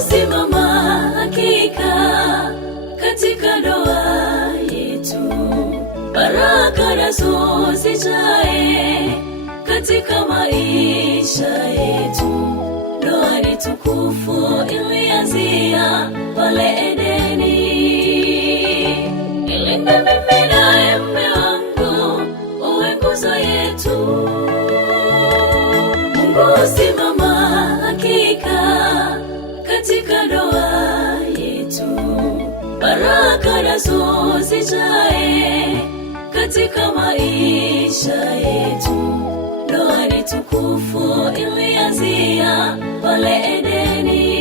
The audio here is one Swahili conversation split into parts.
simama hakika katika ndoa yetu, baraka nazo zijae katika maisha yetu. Ndoa ni tukufu, ilianzia pale Edeni. Ilinde mimi naye mume wangu, uwe nguzo yetu. Mungu simama hakika katika ndoa yetu, baraka nazo zijae katika maisha yetu. Ndoa ni tukufu, ilianzia pale Edeni.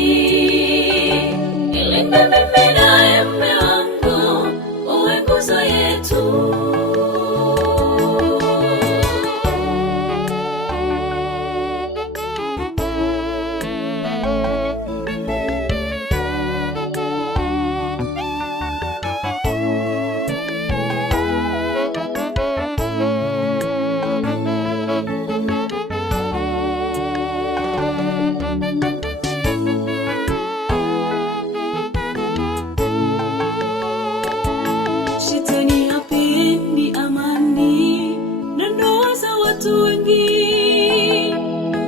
Ilinde mimi naye mume wangu, uwe nguzo yetu.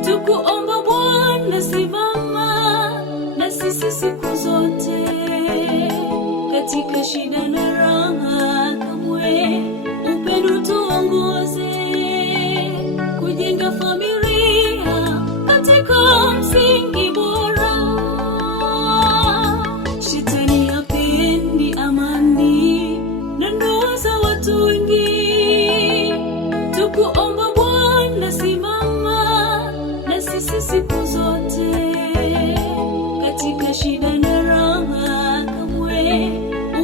Tukuomba Bwana, simama na sisi siku zote, katika shida na raha, kamwe upendo tuongoze, kujenga familia katika msingi bora. Shetani hapendi amani na ndoa za watu wengi. Tukuomba Bwana, simama na sisi siku zote, katika shida na raha, kamwe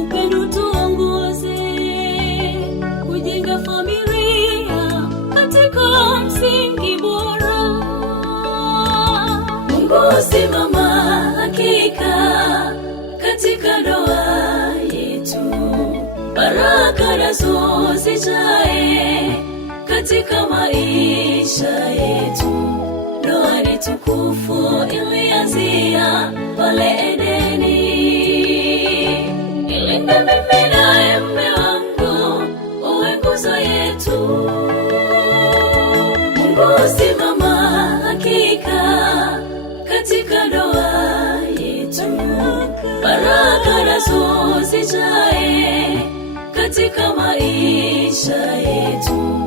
upendo tuongoze, kujenga familia katika msingi bora. Mungu simama hakika katika ndoa yetu, baraka nazo zijae katika maisha yetu. Ndoa ni tukufu, ilianzia pale Edeni. Ilinde mimi naye mume wangu, uwe nguzo yetu. Mungu simama hakika katika ndoa yetu, baraka nazo zijae katika maisha yetu.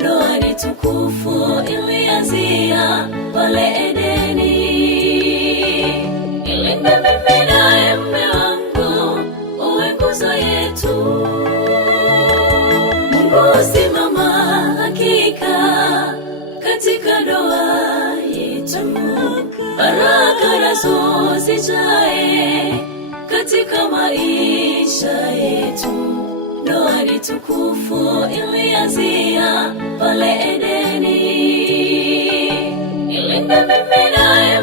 Ndoa ni tukufu, ilianzia pale Edeni. Ilinde mimi naye mume wangu, uwe nguzo yetu. Mungu simama hakika katika ndoa yetu, baraka nazo zijae katika maisha yetu. Ndoa ni tukufu, ilianzia pale Edeni. Ilinde mimi naye